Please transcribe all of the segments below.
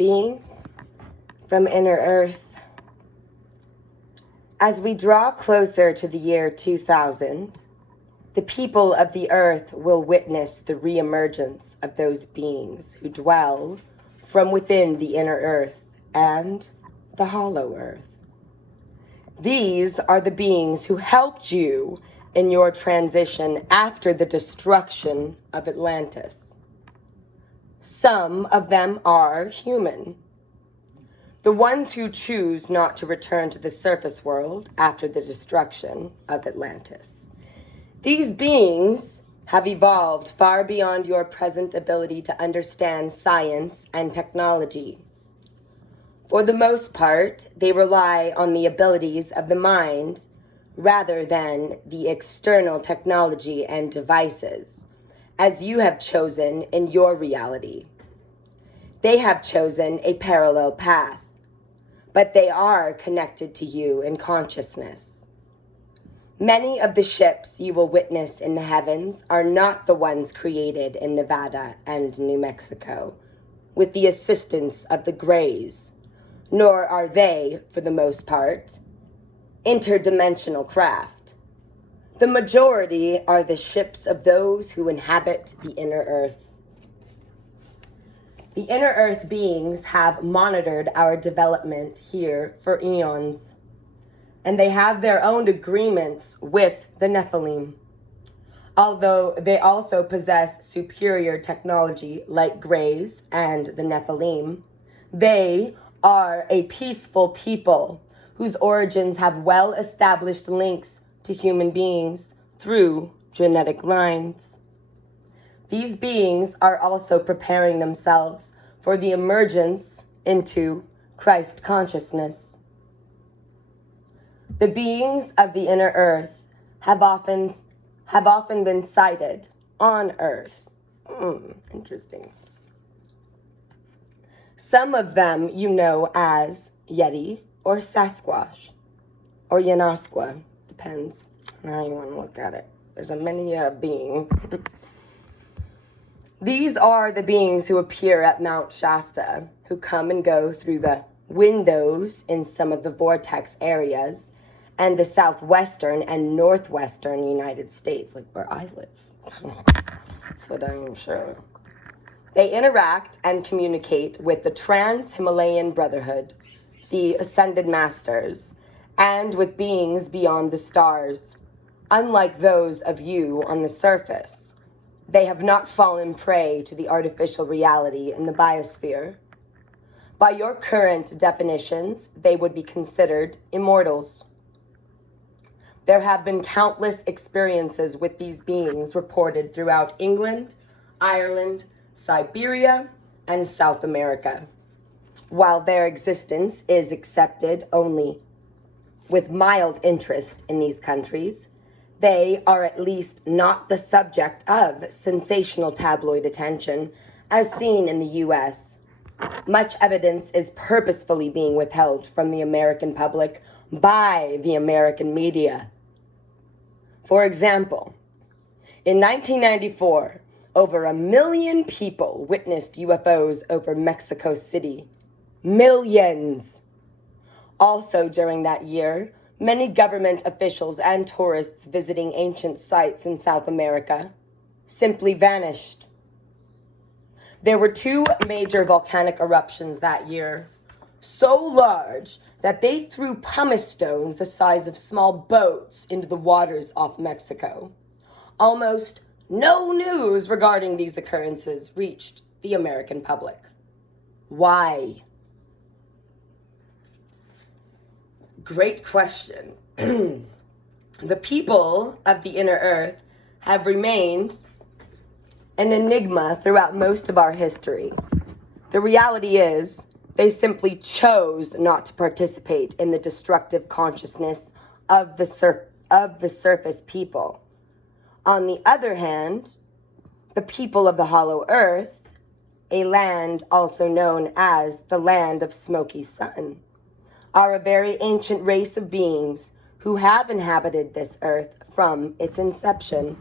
beings from Inner Earth. As we draw closer to the year 2000, the people of the earth will witness the reemergence of those beings who dwell from within the inner earth and the hollow earth. These are the beings who helped you in your transition after the destruction of Atlantis. Some of them are human. The ones who choose not to return to the surface world after the destruction of Atlantis. These beings have evolved far beyond your present ability to understand science and technology. For the most part, they rely on the abilities of the mind rather than the external technology and devices, as you have chosen in your reality. They have chosen a parallel path, but they are connected to you in consciousness. Many of the ships you will witness in the heavens are not the ones created in Nevada and New Mexico, with the assistance of the Greys, nor are they, for the most part, interdimensional craft. The majority are the ships of those who inhabit the inner earth. The inner earth beings have monitored our development here for eons, and they have their own agreements with the Nephilim. Although they also possess superior technology like Greys and the Nephilim, they are a peaceful people whose origins have well-established links to human beings through genetic lines. These beings are also preparing themselves for the emergence into Christ consciousness. The beings of the inner earth have often been sighted on earth. Interesting. Some of them you know as Yeti or Sasquatch or Yanasqua, depends on how you want to look at it. There's a many being. These are the beings who appear at Mount Shasta, who come and go through the windows in some of the vortex areas and the southwestern and northwestern United States, like where I live. That's what I'm sure. They interact and communicate with the Trans-Himalayan Brotherhood, the Ascended Masters, and with beings beyond the stars. Unlike those of you on the surface, they have not fallen prey to the artificial reality in the biosphere. By your current definitions, they would be considered immortals. There have been countless experiences with these beings reported throughout England, Ireland, Siberia, and South America. While their existence is accepted only with mild interest in these countries, they are at least not the subject of sensational tabloid attention as seen in the U.S. Much evidence is purposefully being withheld from the American public by the American media. For example, in 1994, over 1 million people witnessed UFOs over Mexico City. Millions! Also during that year, many government officials and tourists visiting ancient sites in South America simply vanished. There were 2 major volcanic eruptions that year, so large that they threw pumice stones the size of small boats into the waters off Mexico. Almost no news regarding these occurrences reached the American public. Why? Great question. The people of the inner earth have remained an enigma throughout most of our history. The reality is, they simply chose not to participate in the destructive consciousness of the surface people. On the other hand, the people of the hollow earth, a land also known as the land of smoky sun, are a very ancient race of beings who have inhabited this earth from its inception.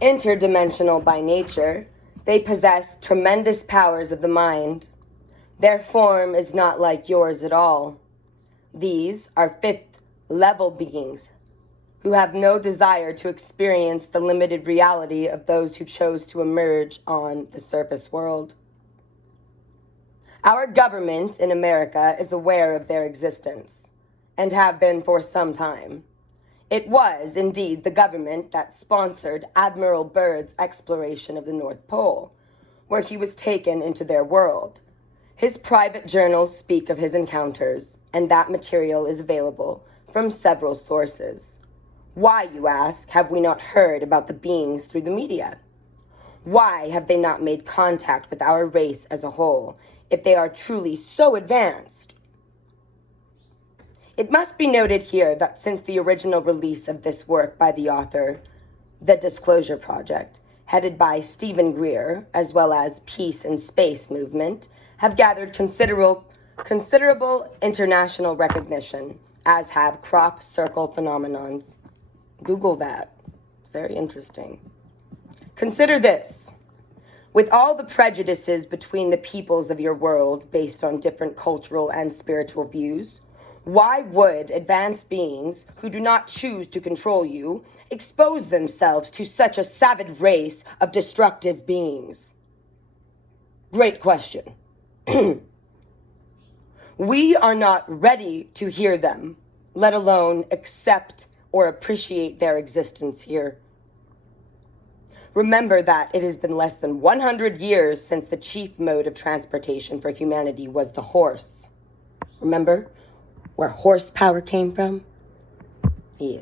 Interdimensional by nature, they possess tremendous powers of the mind Their form is not like yours at all. These are fifth-level beings who have no desire to experience the limited reality of those who chose to emerge on the surface world. Our government in America is aware of their existence, and have been for some time. It was, indeed, the government that sponsored Admiral Byrd's exploration of the North Pole, where he was taken into their world. His private journals speak of his encounters, and that material is available from several sources. Why, you ask, have we not heard about the beings through the media? Why have they not made contact with our race as a whole, if they are truly so advanced? It must be noted here that since the original release of this work by the author, The Disclosure Project, headed by Stephen Greer, as well as Peace and Space Movement, have gathered considerable international recognition, as have crop circle phenomenons. Google that. It's very interesting. Consider this. With all the prejudices between the peoples of your world based on different cultural and spiritual views, why would advanced beings who do not choose to control you expose themselves to such a savage race of destructive beings? Great question. We are not ready to hear them, let alone accept or appreciate their existence here. Remember that it has been less than 100 years since the chief mode of transportation for humanity was the horse. Remember where horsepower came from? Yeah.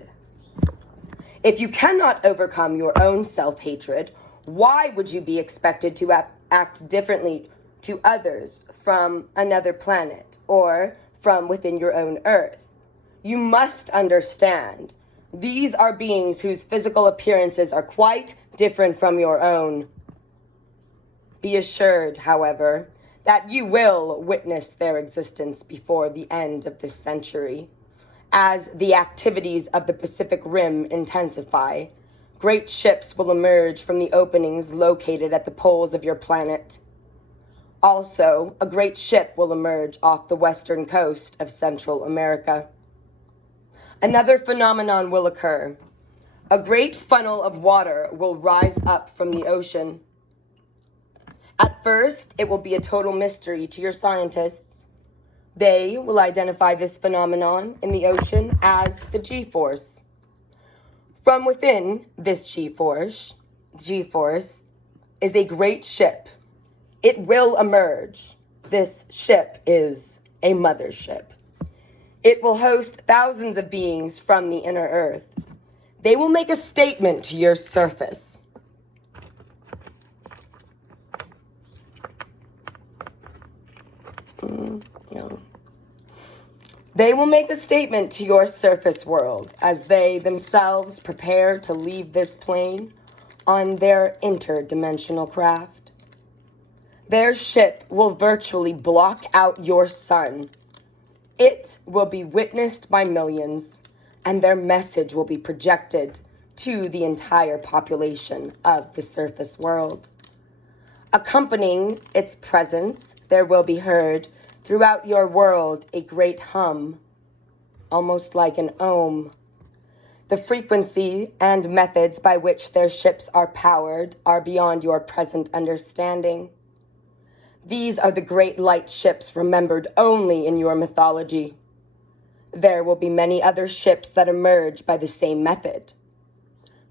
If you cannot overcome your own self-hatred, why would you be expected to act differently to others from another planet or from within your own Earth? You must understand, these are beings whose physical appearances are quite different from your own. Be assured, however, that you will witness their existence before the end of this century. As the activities of the Pacific Rim intensify, great ships will emerge from the openings located at the poles of your planet. Also, a great ship will emerge off the western coast of Central America. Another phenomenon will occur. A great funnel of water will rise up from the ocean. At first, it will be a total mystery to your scientists. They will identify this phenomenon in the ocean as the G-force. From within this G-force is a great ship. It will emerge. This ship is a mothership. It will host thousands of beings from the inner Earth. They will make a statement to your surface. They will make a statement to your surface world as they themselves prepare to leave this plane on their interdimensional craft. Their ship will virtually block out your sun. It will be witnessed by millions, and their message will be projected to the entire population of the surface world. Accompanying its presence, there will be heard throughout your world a great hum, almost like an ohm. The frequency and methods by which their ships are powered are beyond your present understanding. These are the great light ships remembered only in your mythology. There will be many other ships that emerge by the same method.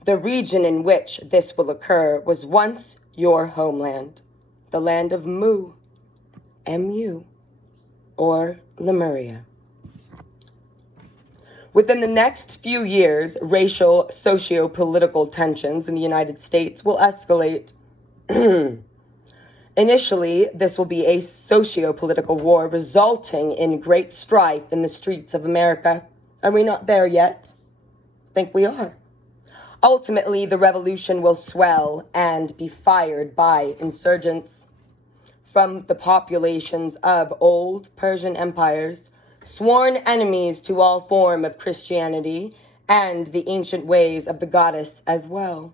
The region in which this will occur was once your homeland, the land of Mu, M-U, or Lemuria. Within the next few years, racial, socio-political tensions in the United States will escalate. Initially, this will be a socio-political war resulting in great strife in the streets of America. Are we not there yet? I think we are. Ultimately, the revolution will swell and be fired by insurgents from the populations of old Persian empires, sworn enemies to all form of Christianity and the ancient ways of the goddess as well.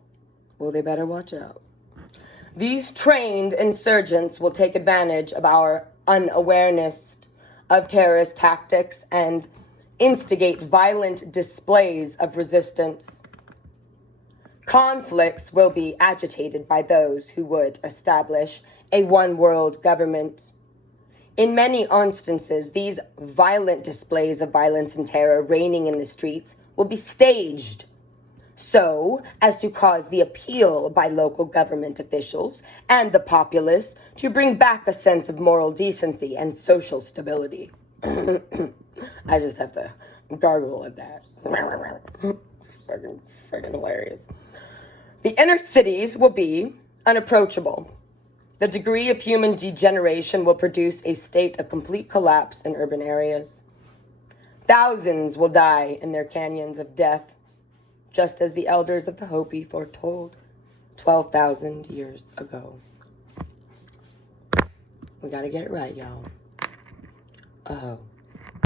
Well, they better watch out. These trained insurgents will take advantage of our unawareness of terrorist tactics and instigate violent displays of resistance. Conflicts will be agitated by those who would establish a one-world government. In many instances, these violent displays of violence and terror reigning in the streets will be staged so as to cause the appeal by local government officials and the populace to bring back a sense of moral decency and social stability. I just have to gargle at that. Fucking hilarious. The inner cities will be unapproachable. The degree of human degeneration will produce a state of complete collapse in urban areas. Thousands will die in their canyons of death, just as the elders of the Hopi foretold 12,000 years ago. We gotta get it right, y'all. Oh.